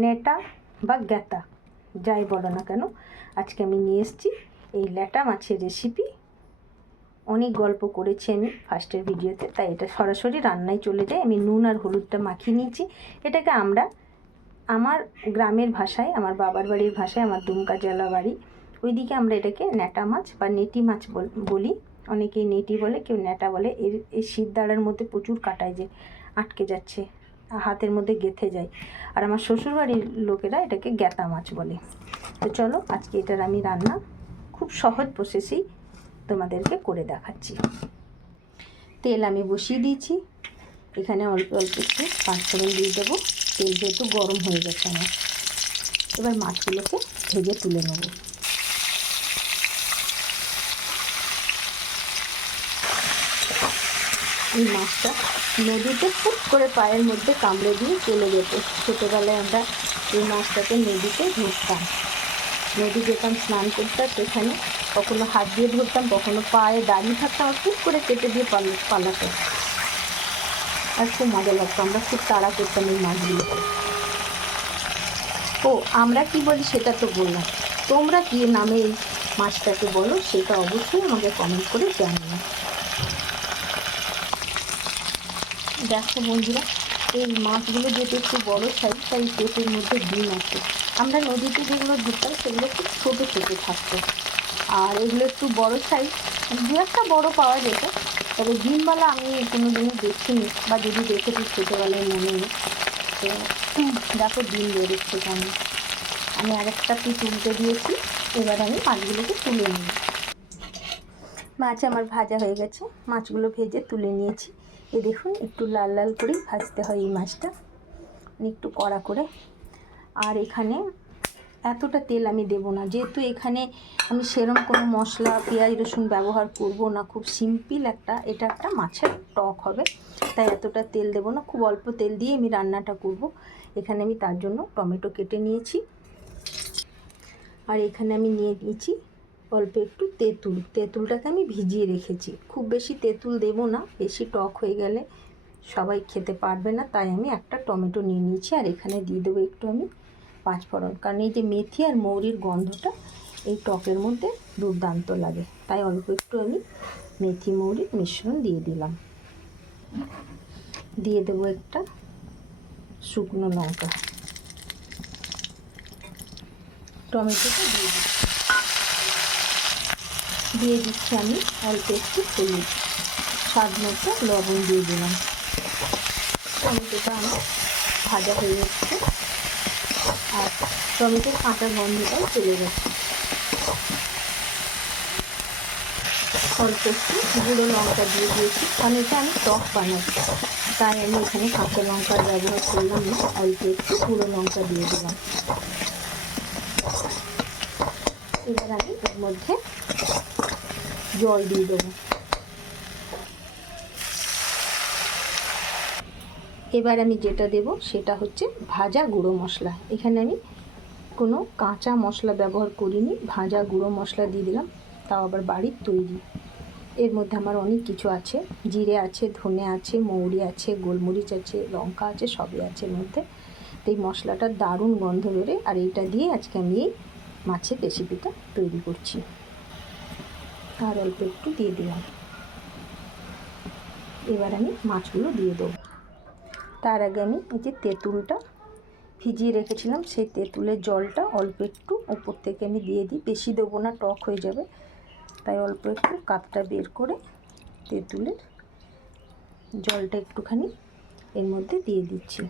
নেটা বা গ্যাতা যাই বলো না কেন, আজকে আমি নিয়ে এসেছি এই ল্যাটা মাছের রেসিপি। অনেক গল্প করেছি আমি ফার্স্টের ভিডিওতে, তাই এটা সরাসরি রান্নায় চলে যায়। আমি নুন আর হলুদটা মাখিয়ে নিয়েছি। এটাকে আমরা আমার গ্রামের ভাষায়, আমার বাবার বাড়ির ভাষায়, আমার দুমকা জেলা বাড়ি, ওইদিকে আমরা এটাকে ন্যাটা মাছ বা নেটি মাছ বলি। অনেকেই নেটি বলে, কেউ ন্যাটা বলে। এই শিরদাঁড়ার মধ্যে প্রচুর কাটায়, যে আটকে যাচ্ছে, হাতের মধ্যে গেঁথে যায়। আর আমার শ্বশুরবাড়ির লোকেরা এটাকে গ্যাতা মাছ বলে। তো চলো আজকে এটার আমি রান্না খুব সহজ প্রসেসেই তোমাদেরকে করে দেখাচ্ছি। তেল আমি বসিয়ে দিয়েছি, এখানে অল্প অল্প একটু পাঁচফোড়ন দিয়ে দেবো। তেল যেহেতু গরম হয়ে গেছে আমার, এবার মাছগুলোকে ভেজে তুলে নেব। এই মাছটা নদীতে ফুট করে পায়ের মধ্যে কামড়ে দিয়ে চলে যেত। ছোটোবেলায় আমরা এই মাছটাকে নদীতে ধরতাম, নদী যেতাম স্নান করতাম, সেখানে কখনো হাত দিয়ে ধরতাম, কখনো পায়ে দাঁড়িয়ে থাকতাম, আর ফুট করে কেটে দিয়ে পালাতো। আর খুব মজা লাগতো, আমরা খুব তাড়া করতাম এই মাছগুলোকে। ও আমরা কি বলি সেটা তো বললাম, তোমরা কি নামে এই মাছটাকে বলো সেটা অবশ্যই আমাকে কমেন্ট করে জানিও। দেখো বন্ধুরা, এই মাছগুলো যেহেতু একটু বড়ো সাইজ, তাই পেটের মধ্যে ডিম আছে। আমরা নদীতে যেগুলো ধরতাম সেগুলো খুব ছোটো ছোটো থাকতো, আর এগুলো একটু বড়ো সাইজ, দু একটা বড়ো পাওয়া যেত। তবে ডিমওয়ালা আমি কোনো দিনও দেখিনি, বা যদি দেখেছি ছোটোবেলায় মনে নেই। তো দেখো ডিম বেরোচ্ছে কেমন। আমি আরেকটা পিস উল্টে দিয়েছি। এবার আমি মাছগুলোকে তুলে নিই। মাছ আমার ভাজা হয়ে গেছে, মাছগুলো ভেজে তুলে নিয়েছি। এ দেখুন, একটু লাল লাল করেই ভাজতে হয় এই মাছটা, একটু কড়া করে। আর এখানে এতটা তেল আমি দেব না, যেহেতু এখানে আমি সেরম কোনো মশলা পেঁয়াজ রসুন ব্যবহার করব না। খুব সিম্পল এটা একটা মাছের টক হবে, তাই এতটা তেল দেব না। খুব অল্প তেল দিয়ে আমি রান্নাটা করব। এখানে আমি তার জন্য টমেটো কেটে নিয়েছি, আর এখানে আমি নিয়ে নিয়েছি অল্প একটু তেঁতুলটাকে আমি ভিজিয়ে রেখেছি। খুব বেশি তেঁতুল দেব না, বেশি টক হয়ে গেলে সবাই খেতে পারবে না, তাই আমি একটা টমেটো নিয়ে নিয়েছি। আর এখানে দিয়ে দেবো একটু আমি পাঁচফোড়ন, কারণ এই যে মেথি আর মৌরির গন্ধটা এই টকের মধ্যে দুর্দান্ত লাগে, তাই অল্প একটু আমি মেথি মৌরির মিশ্রণ দিয়ে দিলাম। দিয়ে দেবো একটা শুকনো লঙ্কা, টমেটোটা দিয়ে দিচ্ছি আমি অল্প একটু হলুদ, স্বাদ মতো লবণ দিয়ে দিলাম। টমেটোটা আমার ভাজা হয়ে যাচ্ছে, আর টমেটোর কাঁচা গন্ধটাও চলে যাচ্ছে। অল্প একটু গুঁড়ো লঙ্কা দিয়ে দিয়েছি, কারণ এটা আমি টক বানাচ্ছি, তাই আমি এখানে কাঁচা লঙ্কার ব্যবহার করলাম না। অল্প একটু গুঁড়ো লঙ্কা দিয়ে দিলাম। এবার আমি এর মধ্যে জল দিয়ে দেবো। এবার আমি যেটা দেব সেটা হচ্ছে ভাজা গুঁড়ো মশলা। এখানে আমি কোনো কাঁচা মশলা ব্যবহার করিনি, ভাজা গুঁড়ো মশলা দিয়ে দিলাম, তাও আবার বাড়ির তৈরি। এর মধ্যে আমার অনেক কিছু আছে, জিরে আছে, ধনে আছে, মৌরি আছে, গোলমরিচ আছে, লঙ্কা আছে, সবই আছে এর মধ্যে। তো এই মশলাটার দারুণ গন্ধ বেরোয়, আর এইটা দিয়ে আজকে আমি এই মাছের রেসিপিটা তৈরি করছি। আর অল্প একটু দিয়ে দিলাম। এবার আমি মাছগুলো দিয়ে দেবো। তার আগে আমি এই যে তেঁতুলটা ভিজিয়ে রেখেছিলাম, সেই তেঁতুলের জলটা অল্প একটু ওপর থেকে আমি দিয়ে দিই। বেশি দেবো না, টক হয়ে যাবে, তাই অল্প একটু কাপটা বের করে তেঁতুলের জলটা একটুখানি এর মধ্যে দিয়ে দিচ্ছি।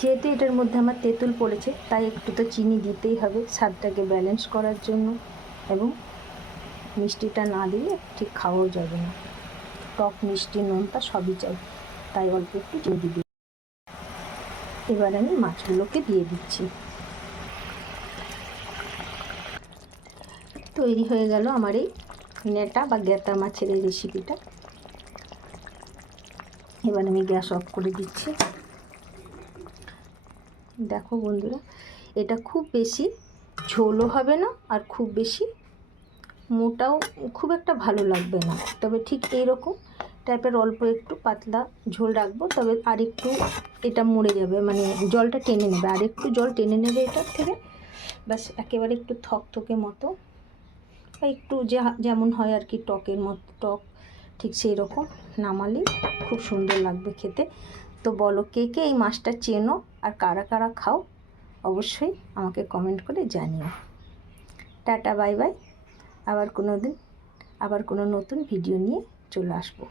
যেহেতু এটার মধ্যে আমার তেঁতুল পড়েছে, তাই একটু তো চিনি দিতেই হবে স্বাদটাকে ব্যালেন্স করার জন্য, এবং মিষ্টিটা না দিলে ঠিক খাওয়াও যাবে না। টক মিষ্টি নুনটা সবই চাই, তাই অল্প একটু চিনি দিই। এবার আমি মাছগুলোকে দিয়ে দিচ্ছি। তৈরি হয়ে গেল আমার এই নেটা বা গ্যাতা মাছের এই রেসিপিটা। এবার আমি গ্যাস অফ করে দিচ্ছি। দেখো বন্ধুরা, এটা খুব বেশি ঝোলও হবে না, আর খুব বেশি মোটাও খুব একটা ভালো লাগবে না, তবে ঠিক এইরকম টাইপের অল্প একটু পাতলা ঝোল রাখবো, তবে আর একটু এটা মরে যাবে, মানে জলটা টেনে নেবে, আর একটু জল টেনে নেবে এটার থেকে, ব্যাস একেবারে একটু থকথকে মতো, বা একটু যেমন হয় আর কি টকের মতো, টক ঠিক সেই রকম নামালেই খুব সুন্দর লাগবে খেতে। তো বলো কে কে এই মাছটা চেনো আর কারা কারা খাও, অবশ্যই আমাকে কমেন্ট করে জানিও। Tata, bye bye. আবার কোনো নতুন ভিডিও নিয়ে চলে আসবো।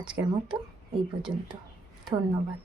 আজকের মতো এই পর্যন্ত, ধন্যবাদ।